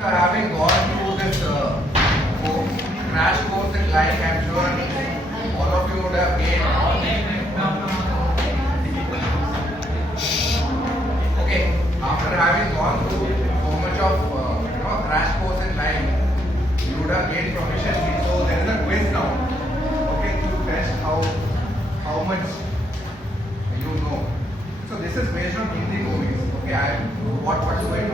Having gone through this crash course in life, I'm sure all of you would have gained. Okay, after having gone through so much of crash course in life, you would have gained proficiency. So there is a quiz now. Okay, to test how much you know. So this is based on Hindi movies. Okay, what we're going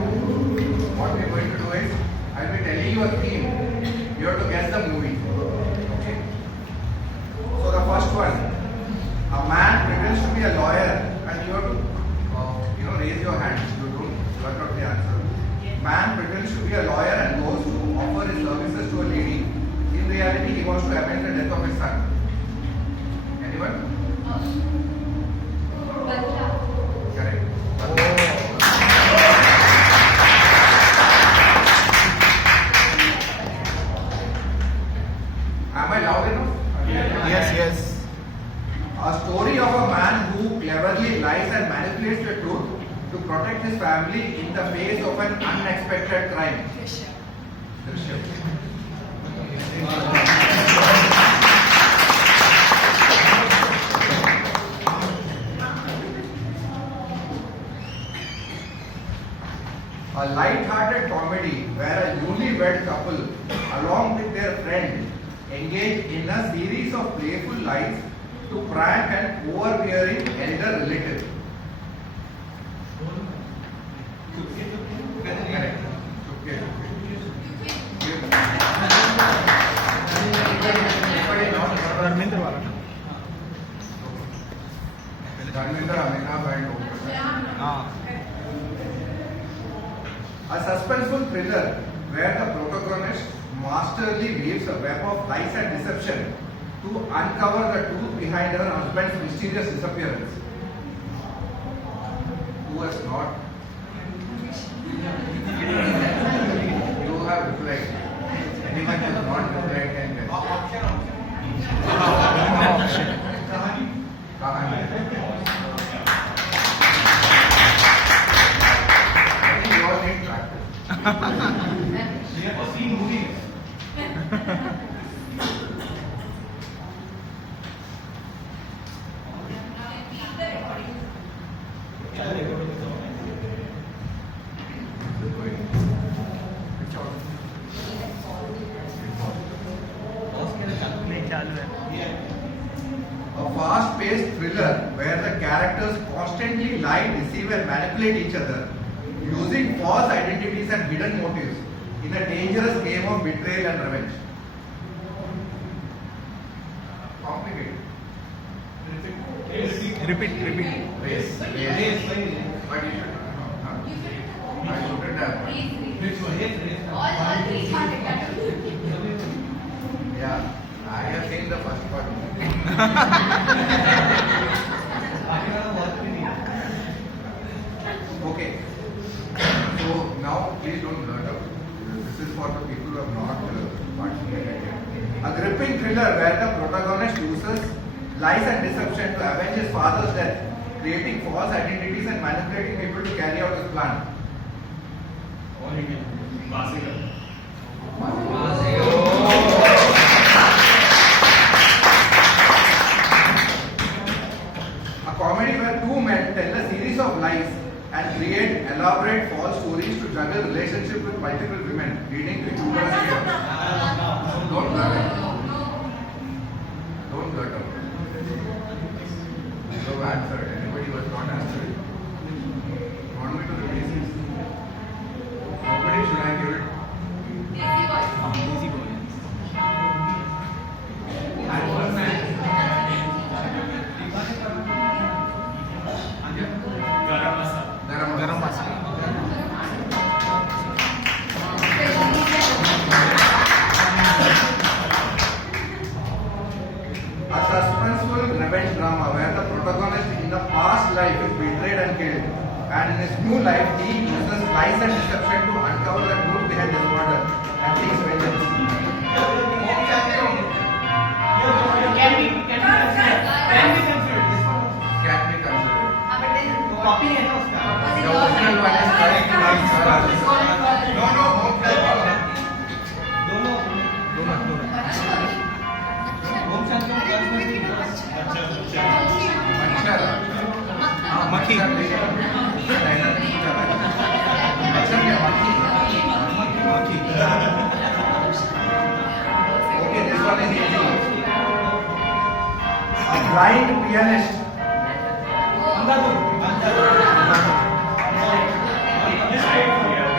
to do is I'll be telling you a theme. You have to guess the movie. Okay. So the first one, a man pretends to be a lawyer, and you have to raise your hand. You don't work out the answer. Man pretends to be a lawyer and goes to offer his services to a lady. In reality, he wants to avenge the death of his son. Anyone? Correct. Am I loud enough? Yes. A story of a man who cleverly lies and manipulates the truth to protect his family in the face of an unexpected crime. Drishyam. A light-hearted comedy where a newlywed couple, along with their friend, engage in a series of playful lies to prank an overbearing elder relative. Correct. Okay. Dharmendra वाला Dharmendra, Amitabh and Oprah. हाँ A suspenseful thriller where the protagonist masterly weaves a web of lies and deception to uncover the truth behind her husband's mysterious disappearance. Who has not? You have replied. Anyone who has not replied can guess. Kahani. I think you all need practice. We have seen movies. A fast-paced thriller where the characters constantly lie, deceive and manipulate each other using false identities and hidden motives in a dangerous game of betrayal and revenge. Complicated. Repeat. Race. But you should know. I shouldn't have. Yeah, I have seen the first part. Okay. So now please don't blurt out. This is for the people who have not participated yet. A gripping thriller where the protagonist uses lies and deception to avenge his father's death, creating false identities and manipulating people to carry out his plan. A comedy where two men tell a series of lies and create elaborate false stories to juggle relationships with multiple women, leading to humorous chaos. Don't blurt out. Don't blurt out. You have answered. Anybody who has not answered? You want me to replace this? Nobody should I give it? Easy boy. गरम मसाला A suspenseful revenge drama where the protagonist in the past life is betrayed and killed, and in his new life he blind pianist.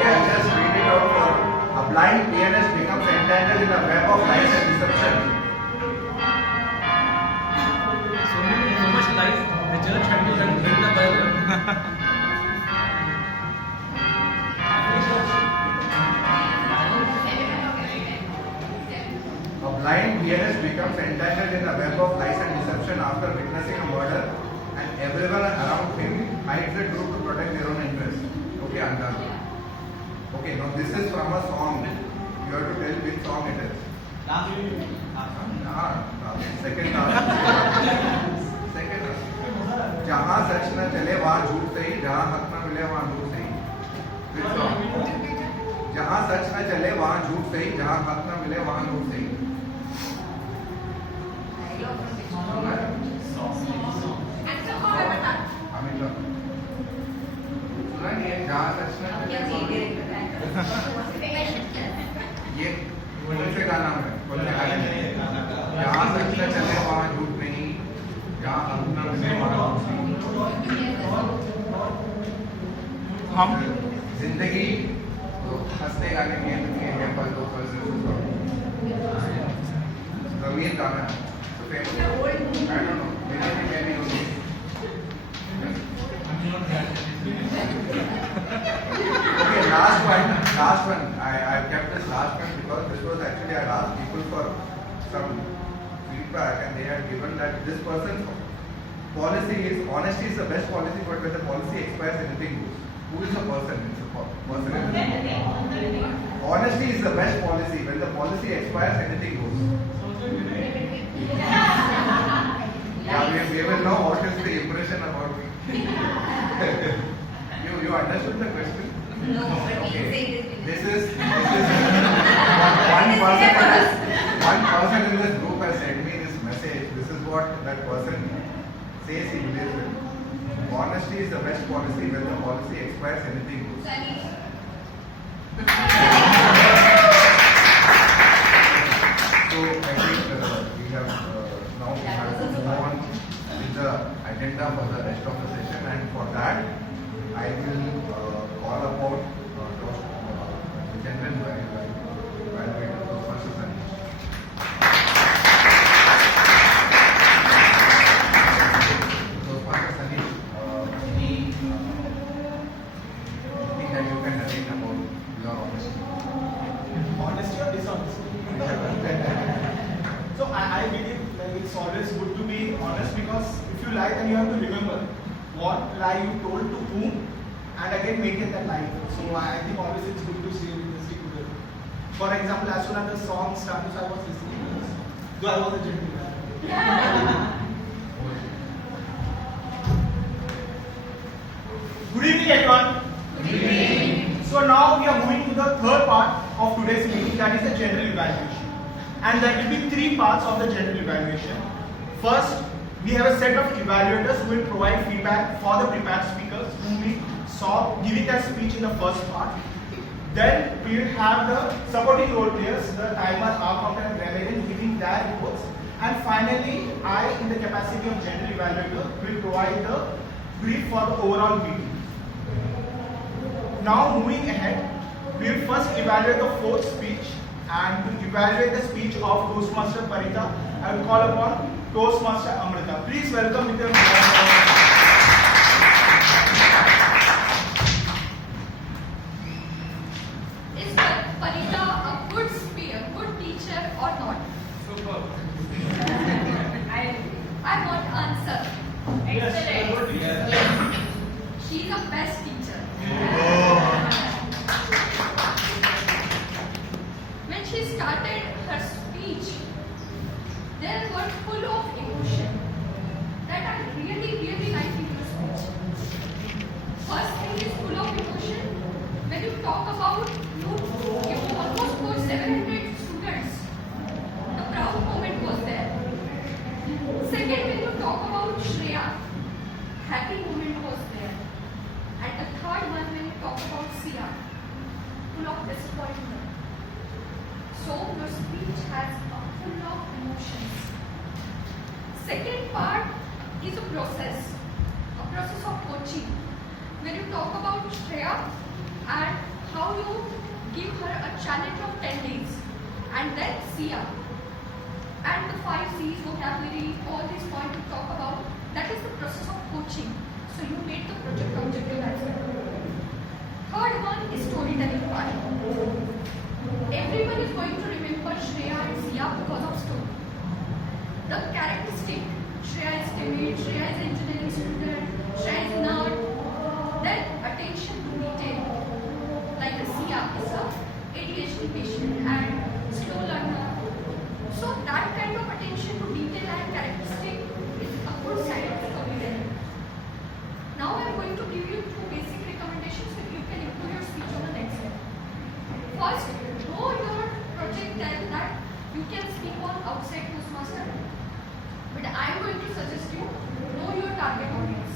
Yeah, just read it out for a blind pianist becomes entangled in a web of lies and deception. So much lies. The judge had to ring the bell. A blind pianist becomes entangled in a web of lies and deception after witnessing a murder, and everyone around him hides the truth to protect their own interest. Okay, I'm done. Okay, now this is from a song. You have to tell which song it is. Second task. Second task. जहाँ सच न चले वहाँ झूठ सही, जहाँ हक न मिले वहाँ झूठ सही. Which song? जहाँ सच न चले वहाँ झूठ सही, जहाँ हक न मिले वहाँ झूठ सही. सुना नहीं है जहाँ सच न ये कौन से गाना है? कौन से गाने में? जहाँ सच न चले वहाँ झूठ नहीं, जहाँ हक न मिले वहाँ झूठ नहीं. हम जिंदगी तो हंसते गाने के लिए है पर दो जमीन गाना है. I don't know. Maybe any of these. Okay, last one. I kept this last one because this was actually I asked people for some feedback and they had given that this person's policy is honesty is the best policy, but when the policy expires, anything goes. Who is the person? It's a person. Honesty is the best policy. When the policy expires, anything goes. Yeah, we will know what is the impression about me. You understood the question? No, but we Okay. say This is one person in this group has sent me this message. This is what that person says he believes in. Honesty is the best policy. When the policy expires, anything goes. So I think we have now we have to move on with the agenda for the rest of the session, and for that I will call upon the general evaluator, Toastmasters and Toastmasters Anish, anything that you can narrate about your honesty. Honesty or dishonesty? So I believe like it's always good to be honest, because if you lie then you have to remember what lie you told to whom and again maintain that lie. So I think always it's good to stick to it. For example, as soon as the song started, I was listening to this. Though I was a gentleman. Good evening everyone. Good evening. So now we are moving to the third part of today's meeting, that is the general evaluation. And there will be three parts of the general evaluation. First, we have a set of evaluators who will provide feedback for the prepared speakers whom we saw giving their speech in the first part. Then we will have the supporting role players, the timer, our counter and grammarian giving their reports. And finally, I, in the capacity of general evaluator, will provide the brief for the overall meeting. Now moving ahead, we will first evaluate the fourth speech, and to evaluate the speech of Toastmaster Parita, I will call upon Toastmaster Amrita. Please welcome with your Is Parita a good teacher or not? Super. I want answer. Excellent. Yes. She's the best teacher. When she started her speech, there were full of emotion that I really liked in your speech. First thing is full of emotion. When you talk about you almost scored 700 students, the proud moment was there. Second, when you talk about Shreya, happy moment was there. And the third one, when you talk about Sia, full of disappointment. So your speech has a full of emotions. Second part is a process of coaching. When you talk about Shreya and how you give her a challenge of 10 days, and then Sia and the 5 C's vocabulary, all these points you talk about, that is the process of coaching. So you made the project objective as well. Third one is storytelling part. Everyone is going to remember Shreya and Sia because of story. The characteristic, Shreya is timid, Shreya is engineering student, Shreya is nerd. Then attention to detail. Like the Sia is a ADHD patient and slow learner. So that kind of attention to detail and characteristic is a good side of storytelling. Now I am going to give you 2 basic recommendations that you can improve your speech on the next step. First, know your project tell that you can speak on outside Toastmaster, but I am going to suggest you know your target audience.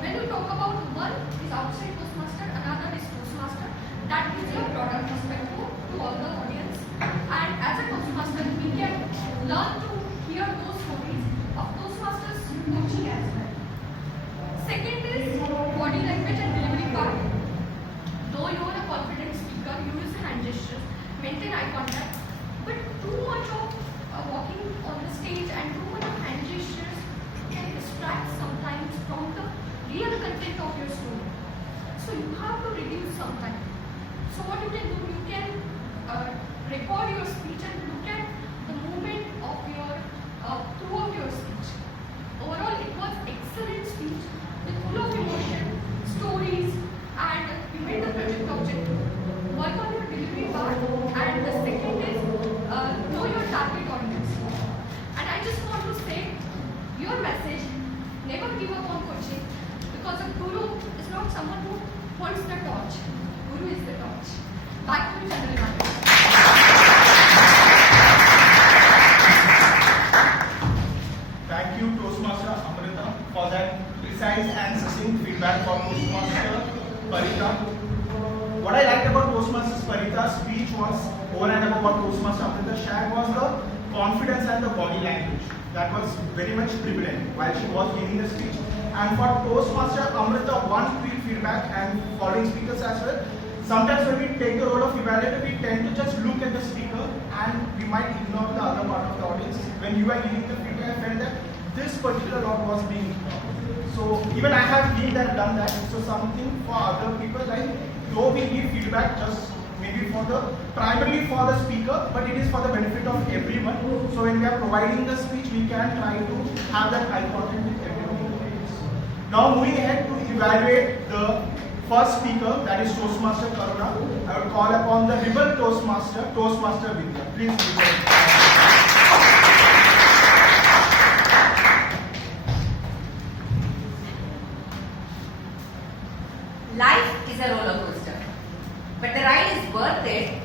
When you talk about one is outside Toastmaster, another is Toastmaster, that gives you a broader perspective to all the audience. And as a Toastmaster, we can learn to hear those stories of Toastmasters coaching as well. Second is body language and delivery part. Though you are a confident speaker, use hand gestures, maintain eye contact, but too much of walking on the stage and too much of hand gestures can distract sometimes from the real content of your story. So you have to reduce sometimes. So what you can do, you can record your speech and look at the movement of your throughout your speech. Overall, it was excellent speech with full of emotion, stories, and you made the project objective. Work on your delivery part, and the second is know your target audience. And I just want to say your message: never give up on coaching, because a guru is not someone who holds the torch. Guru is the torch. Back to you, General Manager. Thank you, Toastmaster Amrita, for that precise and succinct feedback from Toastmaster Parita. What I liked about Toastmaster Parita's speech was, over and above what Toastmaster Amrita shared, was the confidence and the body language. That was very much prevalent while she was giving the speech. And for Toastmaster Amrita, one quick feedback, and following speakers as well. Sometimes when we take the role of evaluator, we tend to just look at the speaker and we might ignore the other part of the audience. When you are giving the feedback, I felt that this particular lot was being ignored. So even I have been there, done that. So something for other people, like though we give feedback just maybe primarily for the speaker, but it is for the benefit of everyone. So when we are providing the speech, we can try to have that eye contact with everyone in the audience. Now moving ahead to evaluate the first speaker, that is Toastmaster Karuna. I would call upon the Rebel Toastmaster, Toastmaster Vidya. Please begin. Life is a roller coaster, but the ride is worth it.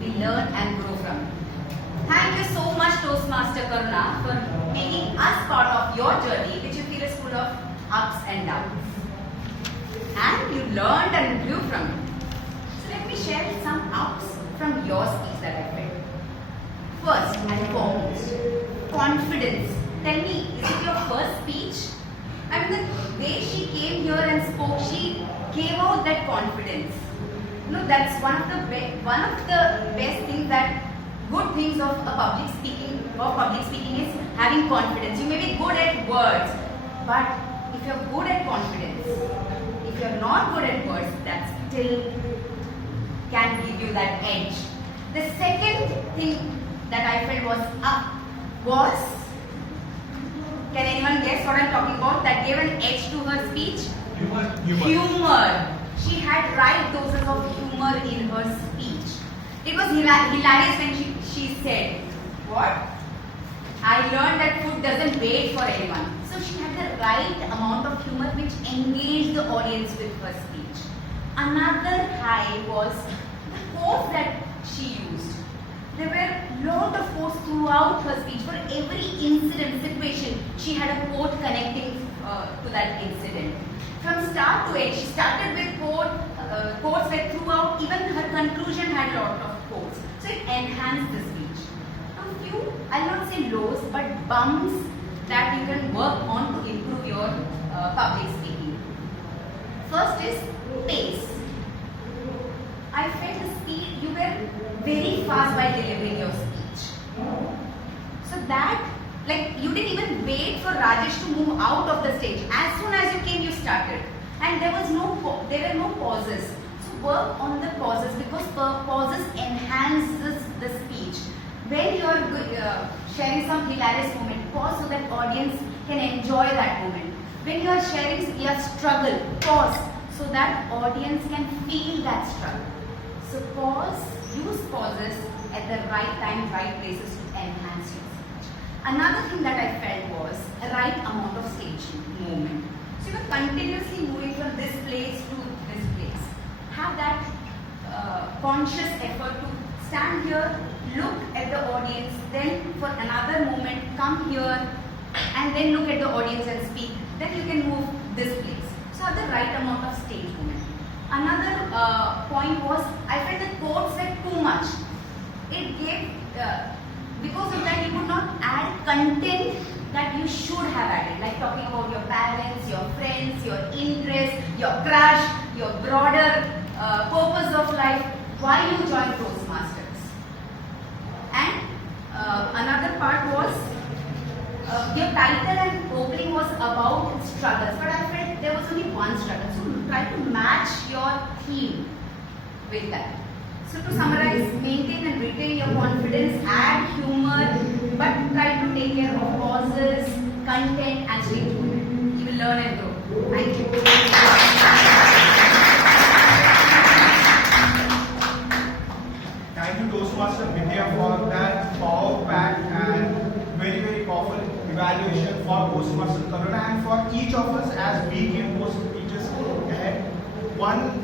We learn and grow from it. Thank you so much, Toastmaster Karuna, for making us part of your journey, which you feel is full of ups and downs. And you learned and grew from it. So let me share some ups from your speech that I felt. First and foremost, confidence. Tell me, is it your first speech? I mean, the way she came here and spoke, she gave out that confidence. You know, that's one of the best things, that good things of public speaking is having confidence. You may be good at words, but if you're good at confidence, if you're not good at words, that still can give you that edge. The second thing that I felt was, can anyone guess what I'm talking about? That gave an edge to her speech? Humor. She had right doses of humor in her speech. It was hilarious when she said, what? I learned that food doesn't wait for anyone. So she had the right amount of humor which engaged the audience with her speech. Another high was the quotes that she used. There were a lot of quotes throughout her speech. For every incident, situation, she had a quote connecting to that incident. From start to end, she started with quotes where throughout, even her conclusion had a lot of quotes. So it enhanced the speech. Now to few, I'll not say lows, but bumps that you can work on to improve your public speaking. First is pace. I felt the speed, you were very fast while delivering your speech. So that, like, you didn't even wait for Rajesh to move out of the stage. As soon as you came, you started. And there were no pauses. So work on the pauses, because pauses enhances the speech. When you are sharing some hilarious moment, pause so that audience can enjoy that moment. When you are sharing your struggle, pause so that audience can feel that struggle. So pause, use pauses at the right time, right places to enhance your speech. Another thing that I felt was a right amount of stage movement. So you are continuously moving from this place to this place. Have that conscious effort to stand here, look at the audience, then for another moment come here and then look at the audience and speak. Then you can move this place. So have the right amount of stage movement. Another point was, I felt the quotes were too much. It gave, because of that, you could not add content that you should have added, like talking about your parents, your friends, your interests, your crush, your broader purpose of life, why you joined Toastmasters. And another part was, your title and opening was about struggles, but I felt there was only one struggle. So try to match your theme with that. So to summarize, maintain and retain your confidence, add humor, but try to take care of pauses, content and stage movement. You will learn and grow. Thank you. Thank you, Toastmaster Vidya, for that power-packed and very, very powerful evaluation for Toastmaster Karuna, and for each of us as we give post speeches ahead. One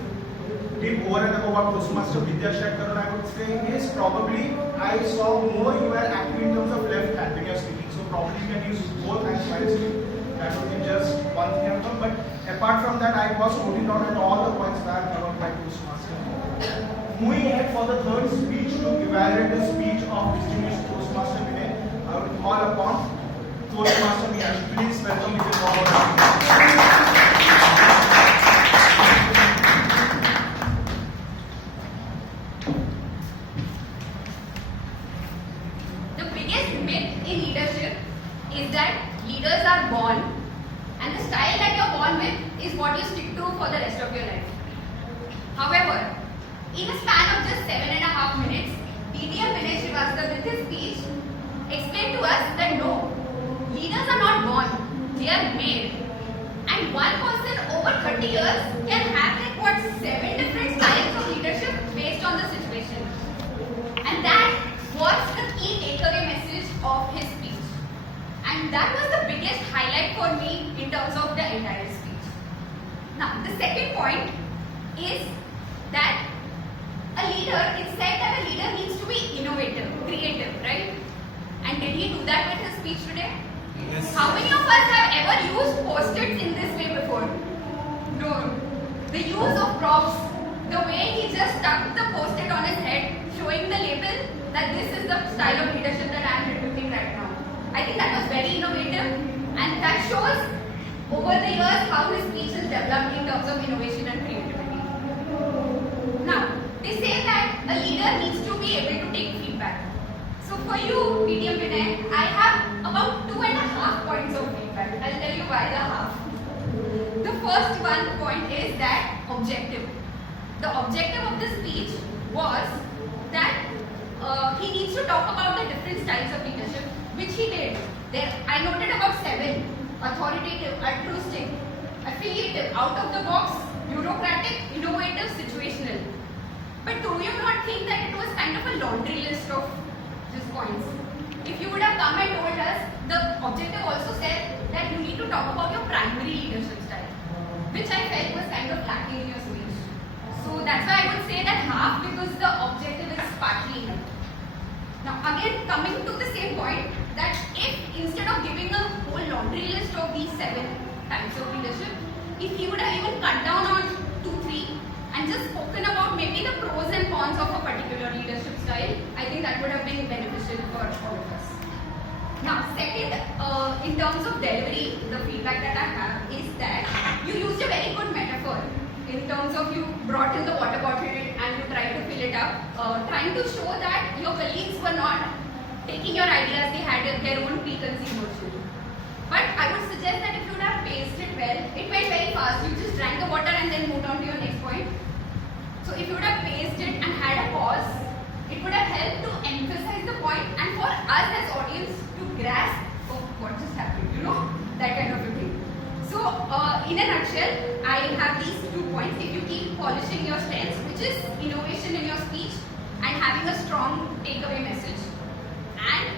tip over and above what Toastmaster Vidya shared, Karuna, I would say is probably I saw more you are active in terms of left hand when you are speaking. So probably you can use both hands while speaking. That would be just one thing I've done. But apart from that, I was noting down at all the points that covered by Toastmaster. Moving ahead for the third speech to evaluate the speech of distinguished Toastmaster Vinay, I would call upon Toastmaster Miyashi. Please welcome with a warm welcome. The biggest myth in leadership is that leaders are born, and the style that you're born with is what you stick to for the rest of your life. However, in a span of just 7.5 minutes, DTM Vinay Srivastava with his speech explained to us that no, leaders are not born, they are made. And one person over 30 years can have like 7 different styles of leadership based on the situation. And that was the key takeaway message of his speech. And that was the biggest highlight for me in terms of the entire speech. Now, the second point is that it's said that a leader needs to be innovative, creative, right? And did he do that with his speech today? Yes. How many of us have ever used post-its in this way before? No. The use of props, the way he just stuck the post-it on his head, showing the label that this is the style of leadership that I am depicting right now. I think that was very innovative, and that shows over the years how his speech is developed in terms of innovation and creativity. Now, they say that a leader needs to be able to take feedback. So for you, DTM Vinay, I have about 2.5 points of feedback. I'll tell you why the half. The first one point is that objective. The objective of the speech was that he needs to talk about the different styles of leadership, which he did. There, I noted about 7: authoritative, altruistic, affiliative, out of the box, bureaucratic, innovative, situational. But do you not think that it was kind of a laundry list of just points? If you would have come and told us, the objective also said that you need to talk about your primary leadership style, which I felt was kind of lacking in your speech. So that's why I would say that half, because the objective is partly enough. Now again, coming to the same point, that if instead of giving a whole laundry list of these 7 types of leadership, if he would have even cut down on 2-3 and just spoken about maybe the pros and cons of a particular leadership style, I think that would have been beneficial for all of us. in terms of delivery, the feedback that I have is that you used a very good metaphor in terms of you brought in the water bottle and you tried to fill it up, trying to show that your colleagues were not taking your ideas, they had their own preconceived notion. But I would suggest that if you would have paced it well, it went very fast. You just drank the water and then moved on to your next point. So if you would have paced it and had a pause, it would have helped to emphasize the point and for us as audience to grasp, oh, what just happened, that kind of a thing. So in a nutshell, I have these 2 points. If you keep polishing your strengths, which is innovation in your speech and having a strong takeaway message, and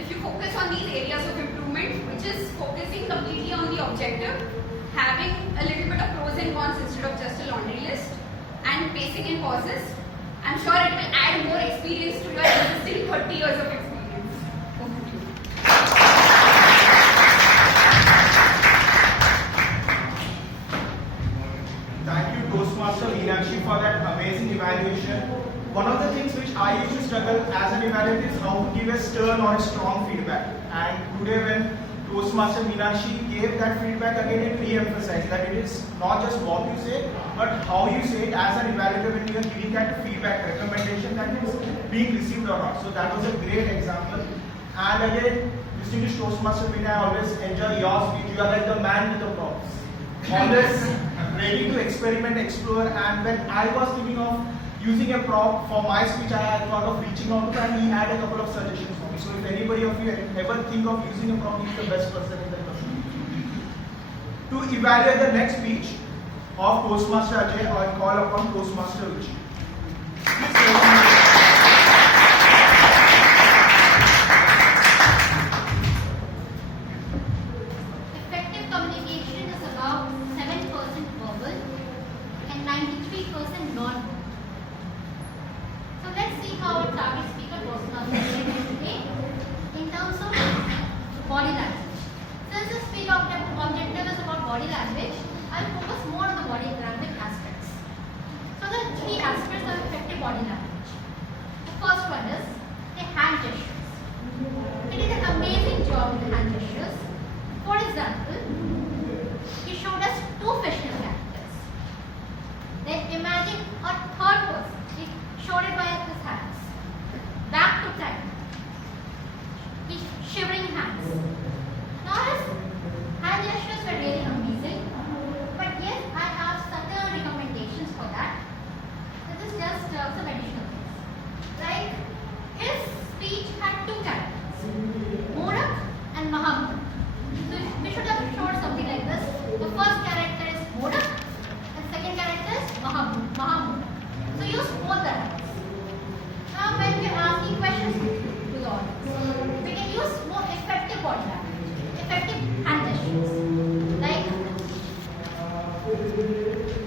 if you focus on these areas of improvement, which is focusing completely on the objective, having a little bit of pros and cons instead of just a laundry list, and pacing in pauses, I'm sure it will add more experience to your existing 30 years of experience. Over to you. Thank you, Toastmaster Meenakshi, for that amazing evaluation. One of the things which I used to struggle as an evaluator is how to give a stern or a strong feedback. And today when Toastmaster Meenakshi gave that feedback, again it re-emphasized that it is not just what you say, but how you say it as an evaluator when you are giving that feedback, recommendation that is being received or not. So that was a great example. And again, distinguished Toastmaster Meenakshi, I always enjoy your speech. You are like the man with the props. Always ready to experiment, explore. And when I was thinking of using a prop for my speech, I had thought of reaching out to him and he had a couple of suggestions for me. So if anybody of you ever think of using a prop, he's the best person in the classroom. To evaluate the next speech of Toastmaster Ajay, I will call upon Toastmaster Ruchi. Please welcome him. Effective communication is about 7% verbal and 93% non-verbal. So let's see how our target speaker Toastmaster is today in terms of body language. Since the speech objective is about body language, I'll focus more on the body language aspects. So there are 3 aspects of effective body language. The first one is the hand gestures. He did an amazing job with the hand gestures. For example, he showed us 2 fictional characters. Then imagine a third person. He showed it by his hands. Back to time. He's shivering hands. Now his hand gestures were really amazing. But yes, I have subtle recommendations for that. This is just some additional things. Like his speech had 2 characters, Morak and Mahamud. So we should have showed something like this. The first character is Morak and second character is Mahamud. So use both the hands. Now when we are asking questions to the audience, we can use more effective body language, effective hand gestures. Like,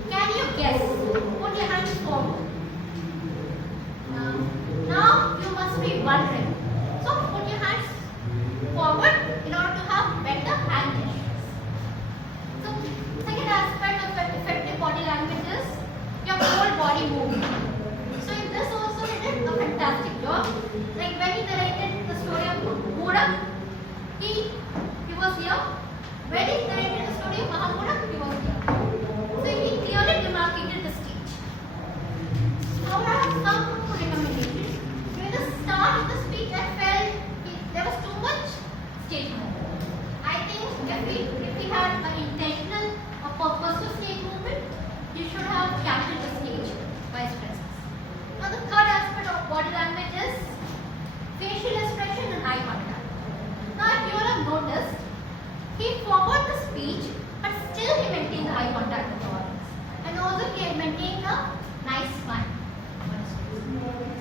can you guess? Put your hands forward. Now you must be wondering. So put your hands forward in order to have better hand gestures. So second aspect of effective body language is your whole body movement. So in this also he did a fantastic job. Like when he narrated the story of Morak, he was here. When he narrated the story of Mahamorak, he was here. So he clearly demarcated the stage. Now I have some recommendations. During the start of the speech, I felt there was too much stage movement. I think if we had an intentional or purposeful stage movement, he should have captured the stage by his presence. Now the third aspect of body language is facial expression and eye contact. Now if you all have noticed, he forgot the speech but still he maintained the eye contact with the audience. And also he maintained a nice smile.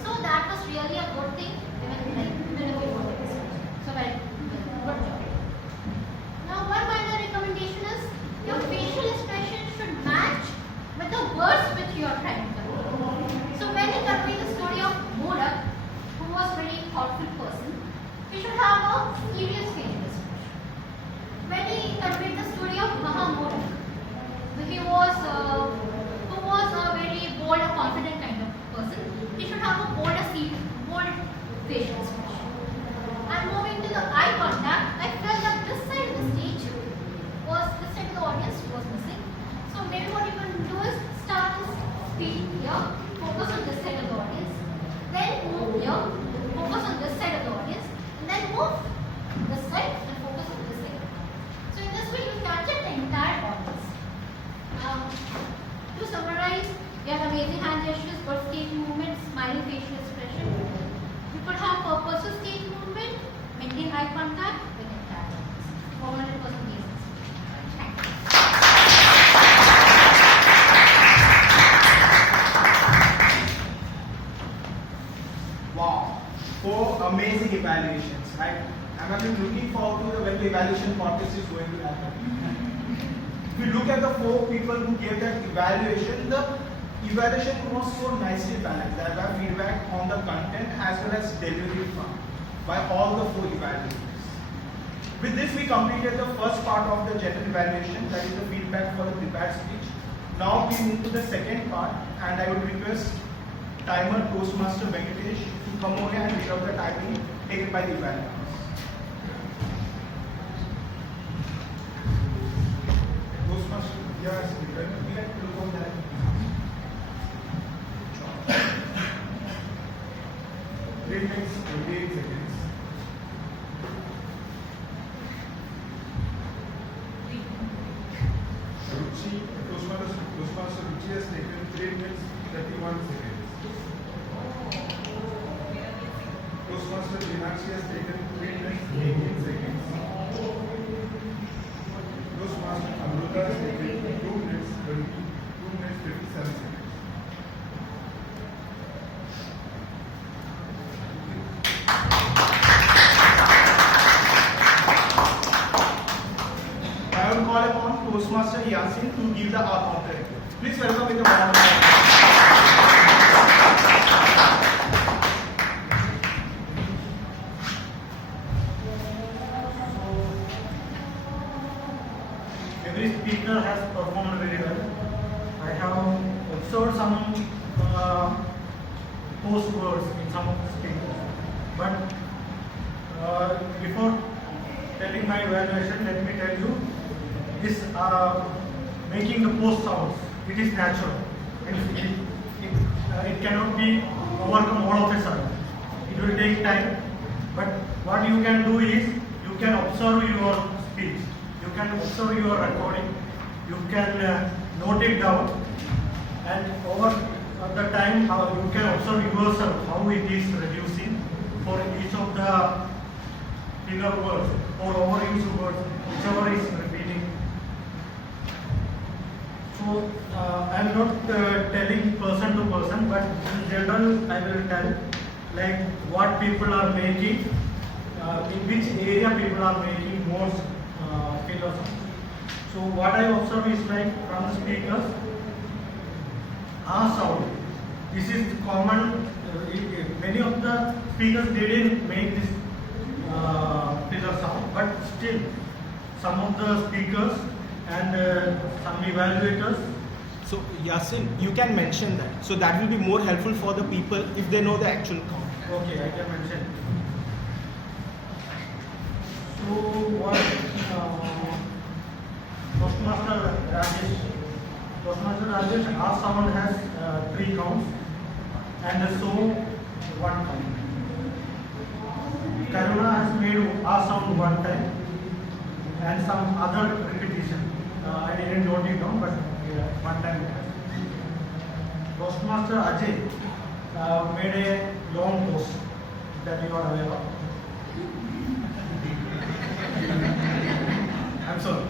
So that was really a good thing even if he forgot the speech. So very good job. Now one minor recommendation is your facial expression should match with the words which you are trying to convey. So when you convey the story of Morak, who was a very thoughtful person, you should have a serious facial expression. When he conveyed the story of Mahamorak, who was a very bold and confident kind of person, he should have a bold facial expression. And moving to the eye contact, I felt that this side speak here, focus on this side of the audience. Then move here, focus on this side of the audience. And then move this side and focus on this side. So in this way you capture the entire audience. To summarize, you have amazing hand gestures, good stage movement, smiling facial expression. You could have purposeful stage movement, maintain eye contact with the entire audience. 400% amazing. Thank you. Wow, 4 amazing evaluations, right? I'm actually looking forward to when the evaluation contest is going to happen. If you look at the 4 people who gave that evaluation, the evaluation was so nicely balanced. There were feedback on the content as well as delivery by all the 4 evaluators. With this, we completed the first part of the general evaluation, that is the feedback for the prepared speech. Now we move to the second part, and I would request timer Toastmaster Venkatesh to come over and read out the timing taken by the evaluators. Toastmaster, yes, we can look on that. 3 minutes, 28 seconds. Toastmaster Ruchi has taken 3 minutes, 31 seconds. Toastmaster Meenakshi has taken 3 minutes, 18 seconds. Toastmaster Amruta has taken 2 minutes, 57 seconds. I will call upon Toastmaster Yasin to give the counter. Please welcome with a round of applause. Every speaker has performed very well. I have observed some post words in some of the speakers. But before telling my evaluation, let me tell you, this making the post sounds, it is natural. It cannot be overcome all of a sudden. It will take time. But what you can do is, you can observe your speech. You can observe your recording. You can note it down. And over the time, how you can observe yourself how it is reducing for each of the filler words or overused words, whichever is repeating. So I am not telling person to person, but in general I will tell like what people are making, in which area people are making more fillers. So what I observe is like from the speakers, sound. This is common. Many of the speakers didn't make this filler sound, but still some of the speakers and some evaluators. So Yasin, you can mention that. So that will be more helpful for the people if they know the actual count. Okay, I can mention. So what Toastmaster Rajesh, our sound has 3 counts and so 1 count. Karuna has made our sound 1 time and some other repetition. I didn't note it down, but 1 time it has. Toastmaster Ajay made a long toast that you are aware of. I'm sorry.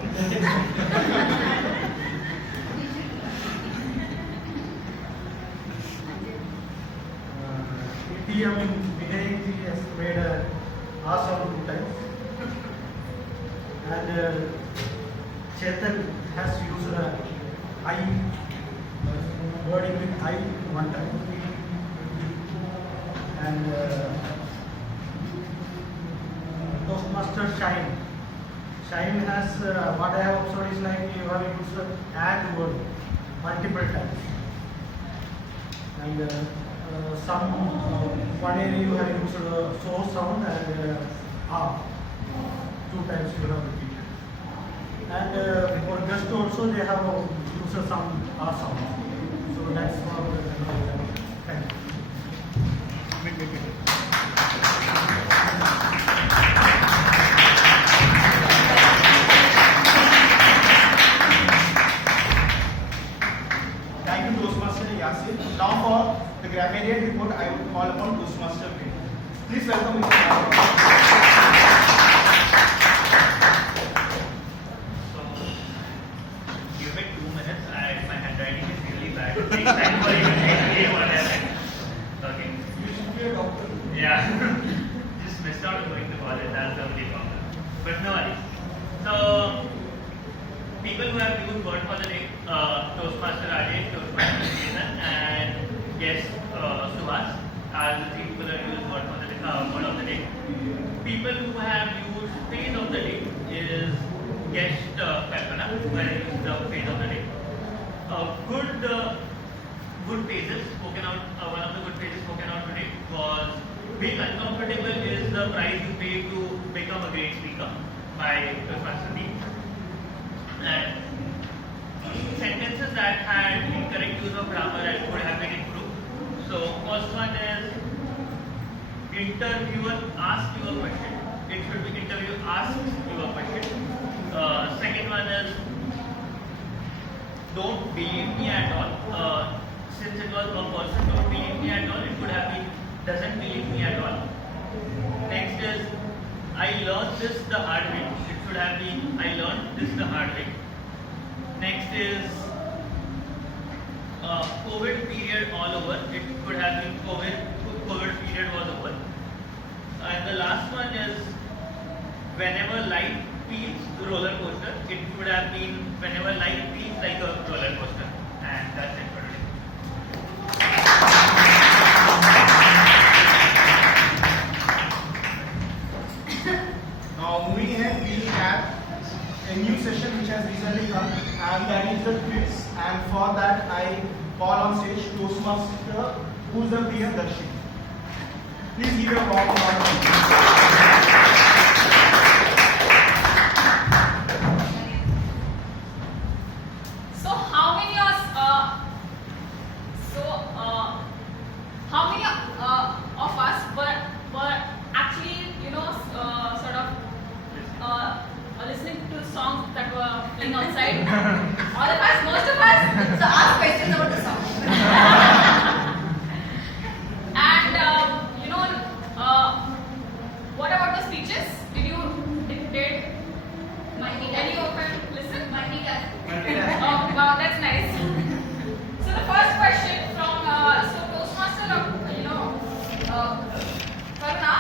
Vinay has made a awesome 2 times. And Chetan has used I wording with I 1 time. And Toastmaster Shine. Shine has what I have observed is like you have used and word multiple times. And some one area you have used so sound and 2 times you have repeated. And for guest also they have used some sound. So So that's for thank you. Thank you, Toastmaster Yasir. Now for the graduate report, I would call upon Toastmaster Bin. Please welcome Mr. So, give me 2 minutes. My handwriting is really bad. It takes time for you to read what happened. Okay. You should be a doctor. Yeah. Just missed out on going to college. That's the only problem. But no worries. So, people who have used word for the day, Toastmaster Rajesh, Toastmaster Jason, and guest Subhas are the 3 people who have used word of the day. People who have used phrase of the day is guest Kalpana, who has used the phrase of the day. Good phrases spoken out. One of the good phrases spoken out today was being uncomfortable is the price you pay to become a great speaker by Toastmaster team. And sentences that had incorrect use of grammar and could have been improved. So first one is interviewer asks you a question. It should be interviewer asks you a question. Second one is don't believe me at all. Since it was a person, don't believe me at all. It could have been doesn't believe me at all. Next is I learned this the hard way. It should have been I learned this the hard way. Next is COVID period all over. It could have been COVID period was over. And the last one is whenever life feels roller coaster. It could have been whenever life feels like a roller coaster. And that's it for today. Now moving ahead, we have a new session which has recently come, and that is the quiz. And for that, I call on stage Toastmaster, who is the Priyadarshi. Please give a warm applause. So how many of us were actually sort of listening to songs that were playing outside? All of us, most of us. So ask questions about the song. And what about the speeches? Did any of them listen? Oh wow, that's nice. So the first question from Toastmaster, Karuna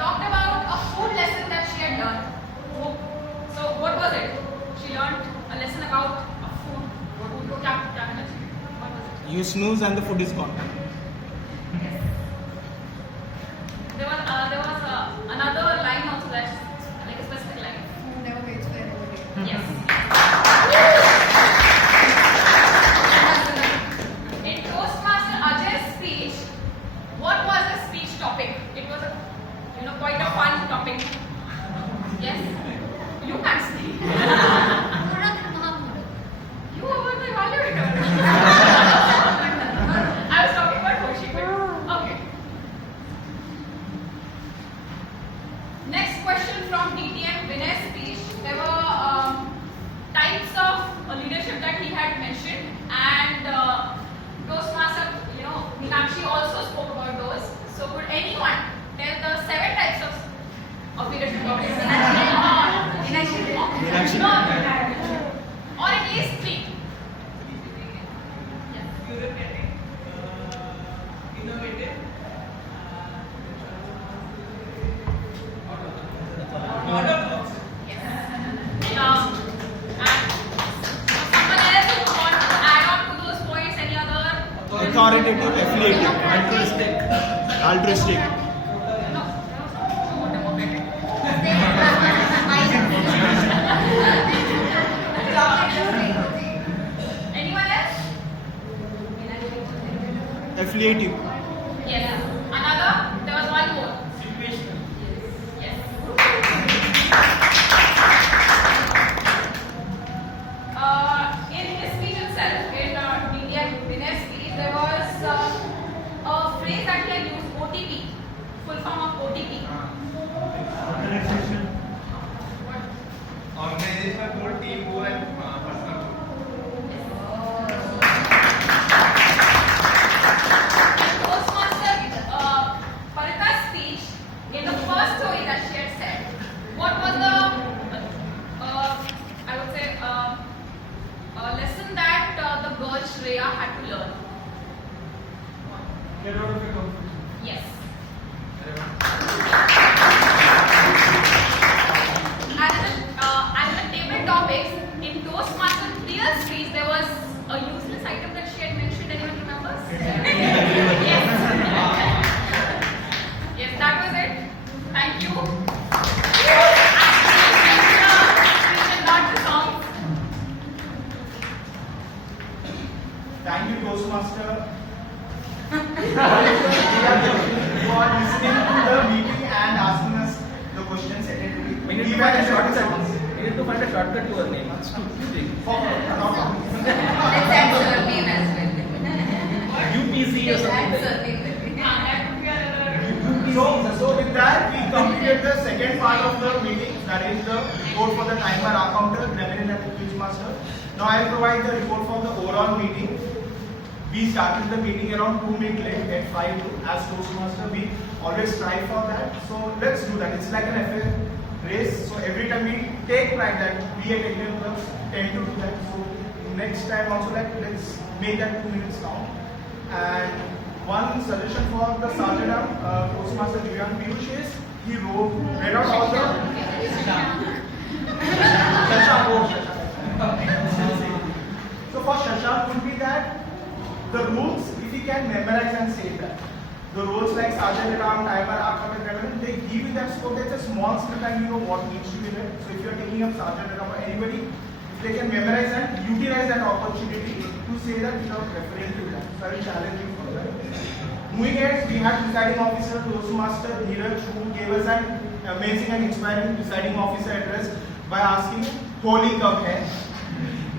talked about a food lesson that she had learned. So what was it? She learned a lesson about a food. What was it? You snooze and the food is gone. Yes. There was another line also that's like a specific line. Never waits for anybody. Yes. In Toastmaster Ajay's speech, what was the speech topic? It was quite a fun topic. Yes. You can't speak. You were the evaluator. I was talking about Hoshi. Okay. Next question from DTM Vinay's speech. There were types of leadership that he had mentioned, and Toastmaster, Meenakshi also spoke about those. So could anyone tell the 7 types of leadership topics? Meenakshi. Or at least 3. Innovative. And someone else who want to add on to those points, any other? Authoritative, affiliative, altruistic. No. Democratic. Anyone else? Affiliative. Yes. Another? There was one more. Yes. In his speech itself, in DDM Vinay's OTP. Full form of OTP. Organization. What? Organizational goal, team goal, and personal goal. Toastmaster Parita's speech, in the first story that she had said, what was the, I would say, lesson that the girl Shreya had to learn? Get out of your comfort zone. Yes. And the table topics in Toastmaster real speech, there was a useless item that she had mentioned. Anyone remembers? Yes. Yes, that was it. Thank you. And not the songs. Thank you, Toastmaster. You are listening to the meeting and asking us the questions attentively. We need to find a shortcut. We need to find a shortcut to her name. It's too big. Let's add surname as well. UPC or Let's something add like that. surname. That would be another. So with that, we completed the second part of the meeting, that is the report for the timer, our counter, Gremlin and the Toastmaster. Now I will provide the report for the overall meeting. We started the meeting around 2 minutes late at 5 as Toastmaster. We always strive for that. So let's do that. It's like an FA race. So every time we take pride that we at Indian clubs tend to do that. So next time also let's make that 2 minutes count. And one suggestion for the Sergeant Toastmaster Divyan Piyush is he read out all the So for Shashank would be that the rules, if you can memorize and say that. The rules like Sergeant Ram, Timer, Akamat, they give you that scope. There's a small script and you know what needs to be read. So if you're taking up Sergeant Ram or anybody, if they can memorize and utilize that opportunity to say that without referring to that. So I will challenge you for that. Moving ahead, we had presiding officer Toastmaster Dheeraj who gave us an amazing and inspiring presiding officer address by asking Holi Kab Hai?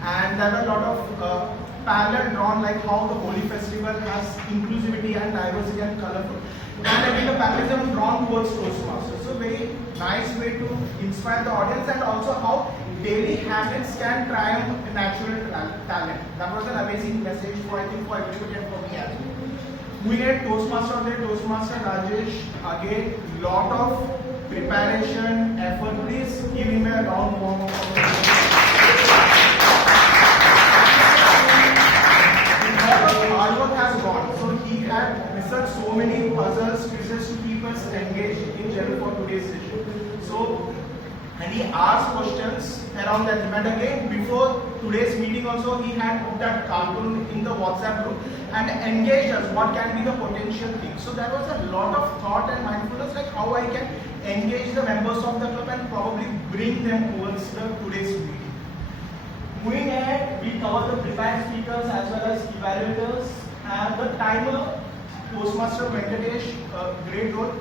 And there are a lot of parallel drawn like how the Holi festival has inclusivity and diversity and colorful. And again the parallelism drawn towards Toastmasters. So very nice way to inspire the audience and also how daily habits can triumph natural talent. That was an amazing message for I think for everybody and for me as well. We had Toastmaster there, Toastmaster Rajesh, again lot of preparation, effort. Please give him a round of applause. Hard work has gone. So he had researched so many puzzles, quizzes to keep us engaged in general for today's session. So, and he asked questions around that. And again, before today's meeting also, he had put that cartoon in the WhatsApp group and engaged us what can be the potential things. So there was a lot of thought and mindfulness like how I can engage the members of the club and probably bring them towards today's meeting. Moving ahead, we cover the prepared speakers as well as evaluators and the timer, Toastmaster Venkatesh, great role.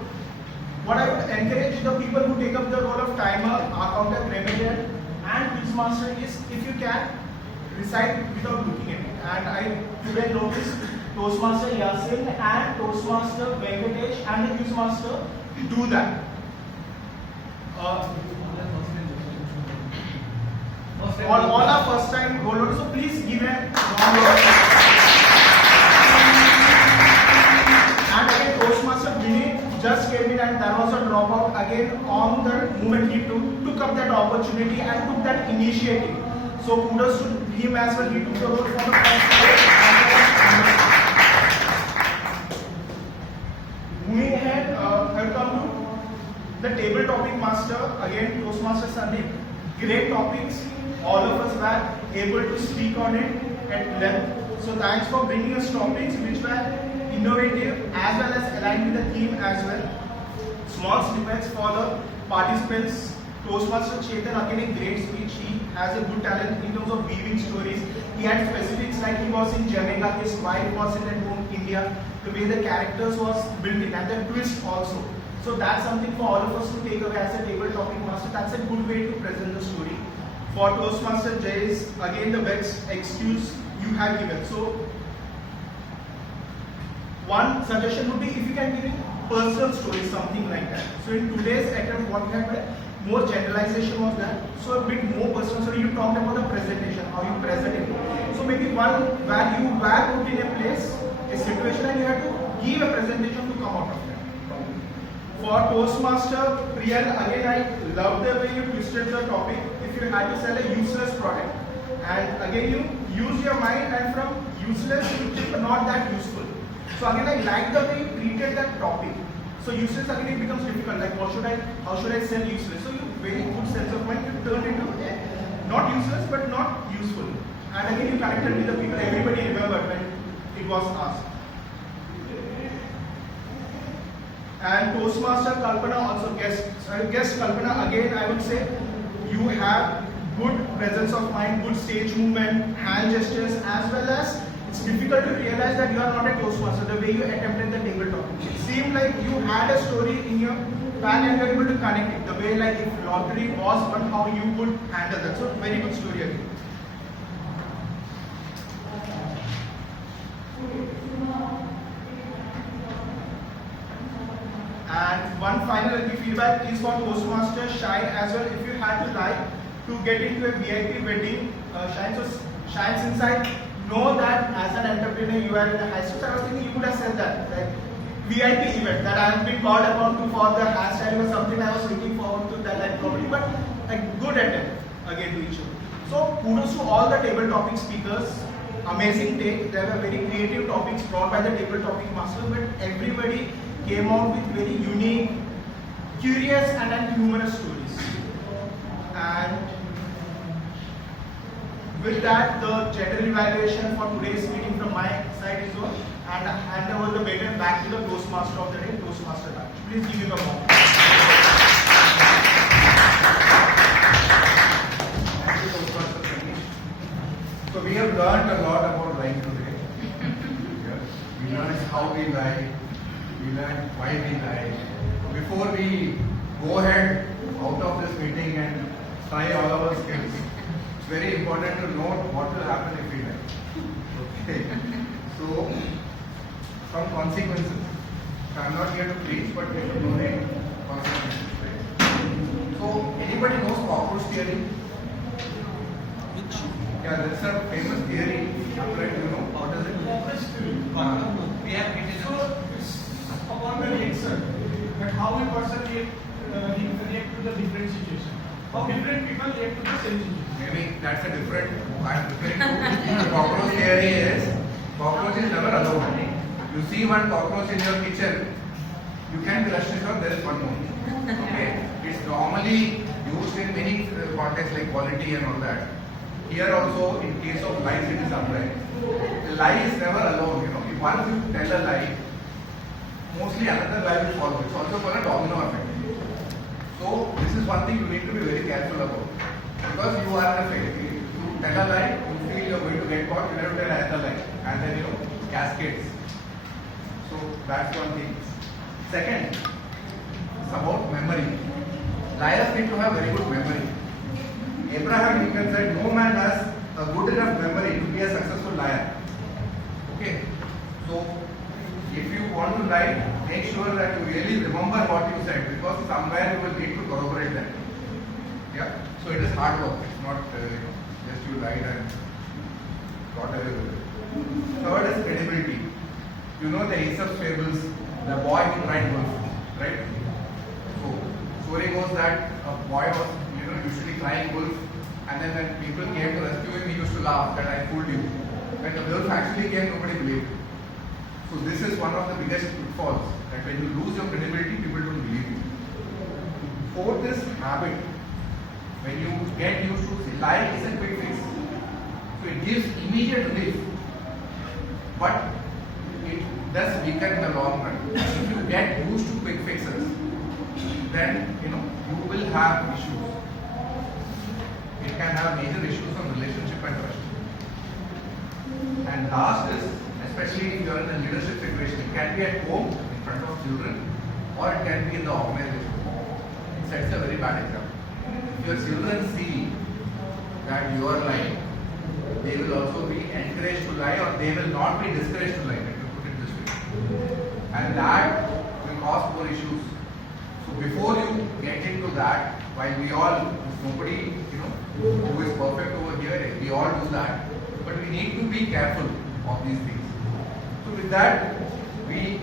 What I would encourage the people who take up the role of timer, accountant, remedial and quizmaster is if you can recite without looking at it. And I today noticed Toastmaster Yasin and Toastmaster Venkatesh and the quizmaster do that. All are first time role models, so please give a round of applause. And again, Toastmaster Vinay just came in and there was a dropout again on the moment he took up that opportunity and took that initiative. So kudos to him as well, he took the role for the first time. Moving ahead, welcome to the table topic master, again Toastmaster Sandeep. Great topics. All of us were able to speak on it at length. So thanks for bringing us topics which were innovative as well as aligned with the theme as well. Small snippets for the participants. Toastmaster Chetan again a great speech. He has a good talent in terms of weaving stories. He had specifics like he was in Jamaica, his wife was in at home India. The way the characters was built in and the twist also. So that's something for all of us to take away as a table topic master. That's a good way to present the story. For Toastmaster Jay's, again the best excuse you have given. So, one suggestion would be if you can give it personal story, something like that. So in today's attempt, what we have done, more generalization was done. So a bit more personal. So you talked about the presentation, how you present it. So maybe one where you were put in a place, a situation, and you had to give a presentation to come out of that. For Toastmaster, Priyal, again I love the way you twisted the topic. If you had to sell a useless product, and again you use your mind, and from useless to not that useful. So again I like the way you treated that topic. So useless again it becomes difficult. Like how should I sell useless? So you very good sense of mind, you turned into a not useless but not useful. And again you connected with the people. Everybody remembered when it was asked. And Toastmaster Kalpana also guest Kalpana, again I would say you have good presence of mind, good stage movement, hand gestures, as well as it's difficult to realize that you are not a Toastmaster the way you attempted the table topic. It seemed like you had a story in your back and you were able to connect it. The way like if lottery was one, how you would handle that. So very good story again. And one final feedback is for Toastmaster Shine as well. If you had to like to get into a VIP wedding, Shine, so Shine inside, know that as an entrepreneur you are in the high school. So I was thinking you could have said that, like VIP event that I have been called upon to for the hairstyling or something. I was looking forward to that like probably, but like good attempt again to each other. So kudos to all the table topic speakers. Amazing take. There were very creative topics brought by the table topic master, but everybody came out with very unique, curious and humorous stories. And with that, the general evaluation for today's meeting from my side is over, and I hand over the baton back to the Toastmaster of the day, Toastmaster Raj. Please give him a warm. Thank you, Toastmaster Manish. So we have learned a lot about lying today. We learned how we lie. We learned why we lie. Before we go ahead out of this meeting and try all our skills, it's very important to know what will happen if we lie. Okay. So, some consequences. I'm not here to preach, but we should know the consequences. Right? So, anybody knows cockroach theory? Yeah, that's a famous theory. Right, you know what is it? We have it in So it's upon the reaction, but how a person react to the different situation. How different people react to the same situation. Maybe that's a different. I'm referring to the cockroach theory is cockroach is never alone. You see one cockroach in your kitchen, you can't be rushed because there is one more. Okay, it's normally used in many contexts like quality and all that. Here also, in case of lies, it is upright. The lie is never alone. You know, if once you tell a lie, mostly another lie will follow. It's also called a domino effect. So this is one thing you need to be very careful about, because you are in a phase. If you tell a lie, you feel you are going to get caught. You never tell another lie, and then cascades. So that's one thing. Second, it's about memory. Liars need to have very good memory. Abraham Lincoln said, no man has a good enough memory to be a successful liar. Okay, so if you want to lie, make sure that you really remember what you said, because somewhere you will need to corroborate that. Yeah, so it is hard work. It's not just you lied and got away with it. Third is credibility. You know the Aesop's fables, the boy who cried wolf, right? So story goes that a boy was usually crying wolf, and then when people came to rescue him, he used to laugh that I fooled you. When the wolf actually came, nobody believed. So this is one of the biggest pitfalls, that when you lose your credibility, people don't believe you. Fourth is habit. When you get used to lie is a quick fix. So it gives immediate relief, but it does weaken in the long run. If you get used to quick fixes, then you will have issues. It can have major issues on relationship and trust. And last is, especially if you are in a leadership situation, it can be at home in front of children, or it can be in the organization. It sets a very bad example. If your children see that you are lying, they will also be encouraged to lie, or they will not be discouraged to lie, let me put it this way. And that will cause to that, while we all, nobody, who is perfect over here, we all do that. But we need to be careful of these things. So with that, we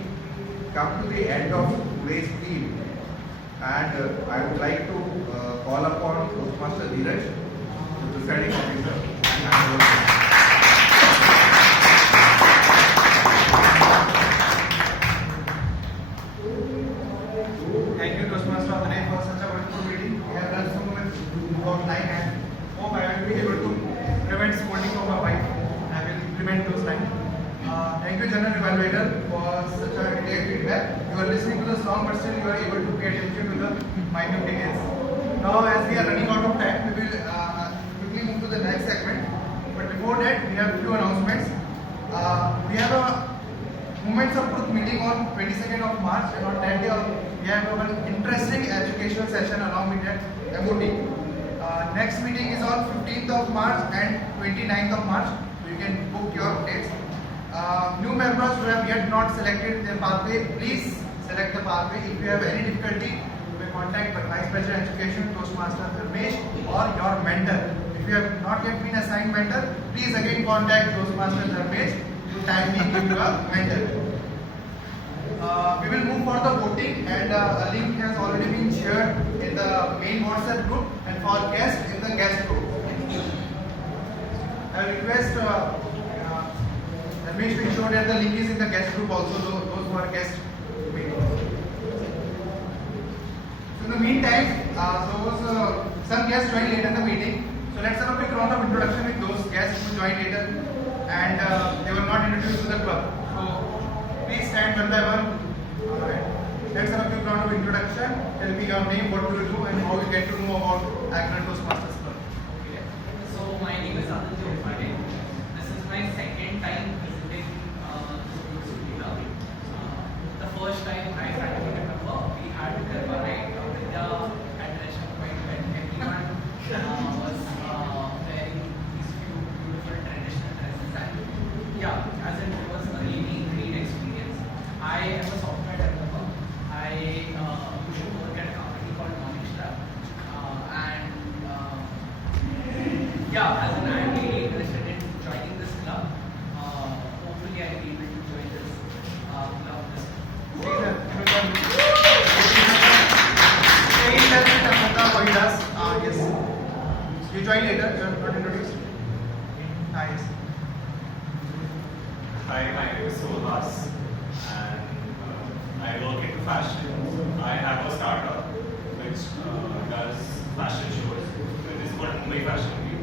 come to the end of today's theme. And I would like to call upon Toastmaster Dheeraj, the presiding officer, and hand over to him. Thank you, Toastmaster of the day, for such a wonderful meeting. We have run some with about 9 and hope I will be able to prevent scolding from my wife. I will implement those lines. Thank you, General Evaluator, for such a detailed feedback. You are listening to the song, but still you are able to pay attention to the minute details. Now, as we are running out of time, we will quickly move to the next segment. But before that, we have a few announcements. We have a Moments of Truth meeting on 22nd of March, and on that day we have an interesting educational session along with that MOT. Next meeting is on 15th of March and 29th of March, so you can book your dates. New members who have yet not selected their pathway, please select the pathway. If you have any difficulty, you may contact the Vice President Education, Toastmaster Ramesh, or your mentor. If you have not yet been assigned mentor, please again contact Toastmaster Ramesh to timely give you a mentor. We will move for the voting, and a link has already been shared in the main WhatsApp group and for guests in the guest group. I request Ramesh to ensure that the link is in the guest group also, those who are guests meeting. So in the meantime, some guests joined later in the meeting. So let's have a quick round of introduction with those guests who joined later and they were not introduced to the club. So please stand one by one. Alright. Let's have a quick round of introduction. Tell me your name, what do you do, and how you get to know about Agner Toastmasters Club. Okay. So my name is Aditya Upade. This is my second time visiting the club. The first time I frankly remember we had Garba night with the address point when everyone was wearing these few beautiful traditional dresses. And yeah, as it was a really great experience. I am a software developer. I used to work at a company called Monistra. Yeah, as an I'm really interested in joining this club. Hopefully I'll be able to join this club this Yes. You joined later, you are not introduced. Nice. Hi, my name is Sohas and I work into fashion. I have a startup which does fashion shows. It is called Mumbai Fashion Week.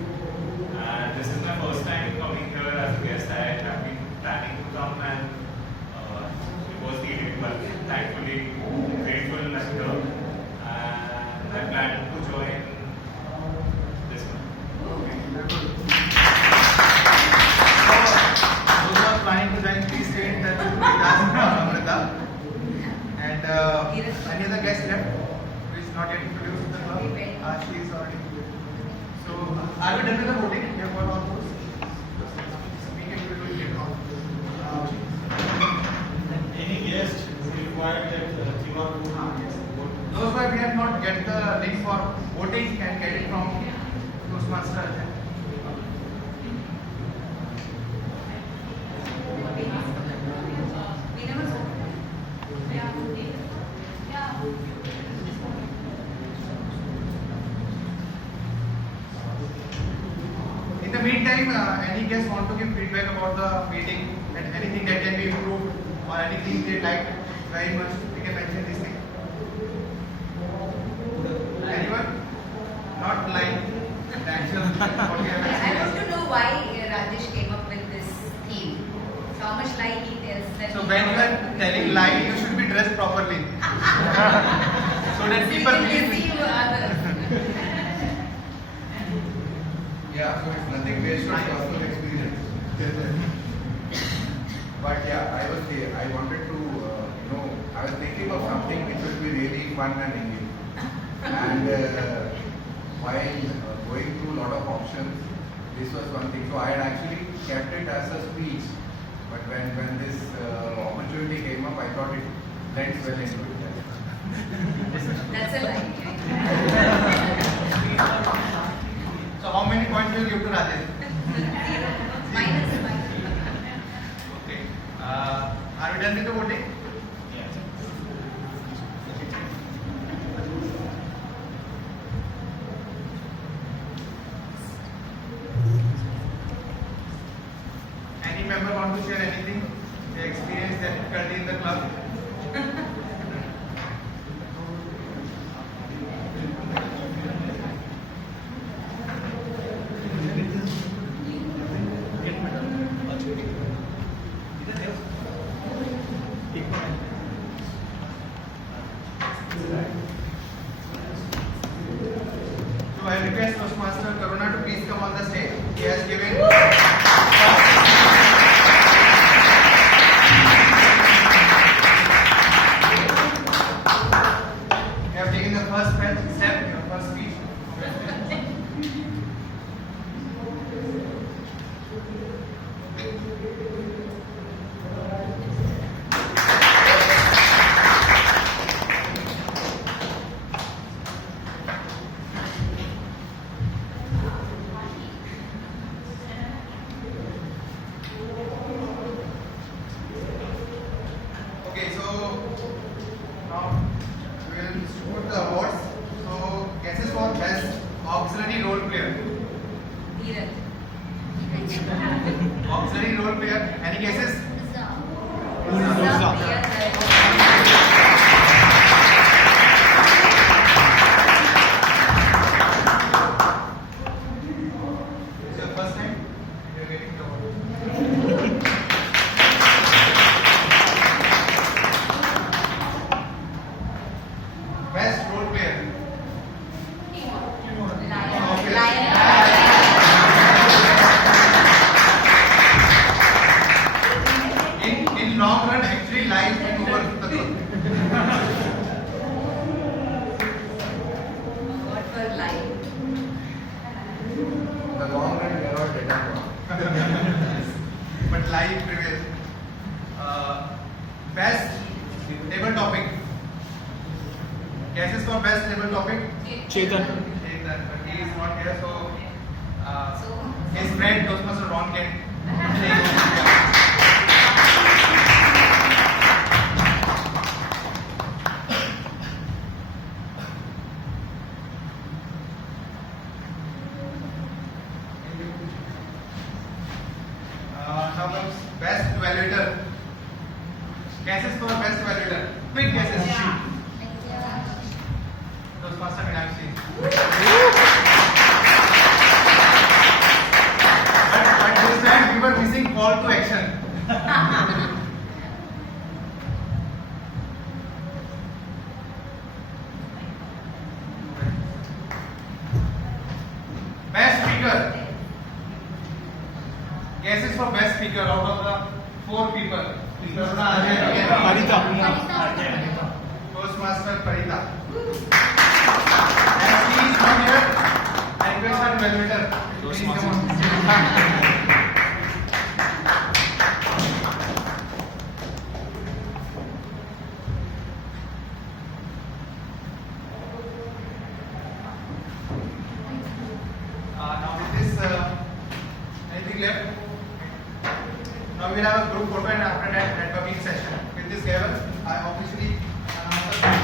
And this is my first time coming here as a guest. I have been planning to come and it was needed, but thankfully grateful I'm here. And I plan to join this one. Those who are planning to join, please stay in touch with Amrita. And any other guest left who is not yet introduced to the club? She is already. So, are we done with the voting? We have got all those. We can do it later on. Any guest required that QR code? Yes. Those who have not get the link for voting can get it from Toastmaster. In the meantime, any guests want to give feedback about the meeting and anything that can be improved or anything they like very much, we can mention this thing. Anyone? Not like the actual what we have I want experienced. to know why Rajesh came up with this theme. So how much lie he tells that. So when you are telling lie, you should be dressed properly. So that people believe me. Yeah, so it's nothing based on personal experience. But yeah, I wanted to, I was thinking of something which would be really fun and engaging. And while going through a lot of options, this was one thing. So I had actually kept it as a speech. But when this opportunity came up, I thought it blends well into it. That's a lie. So I request Toastmaster Karuna to please come on the stage. He has given. You have taken the first step, your first speech. Okay, so now we will put the awards. So guesses for best auxiliary role player. Dheeraj. Auxiliary role player. Any guesses? It's your first time you're getting the award. Best role player. In long run, actually lies over the truth. What for life? The long run cannot determine. But life prevails. Best table topic. Guesses for best table topic? Chetan. Chetan, but he is not here, so his friend Toastmaster Ron can take. Now comes best evaluator. Guesses for best evaluator. Quick guesses. Toastmaster Meenakshi. But this time we were missing call to action. Best speaker. Guesses for best speaker out of the 4 people. Parita. Toastmaster Parita. As he is not here, I request our evaluator. Please come on. Now with this, anything left? Now we will have a group photo and after that networking session. With this gavel, I officially announce the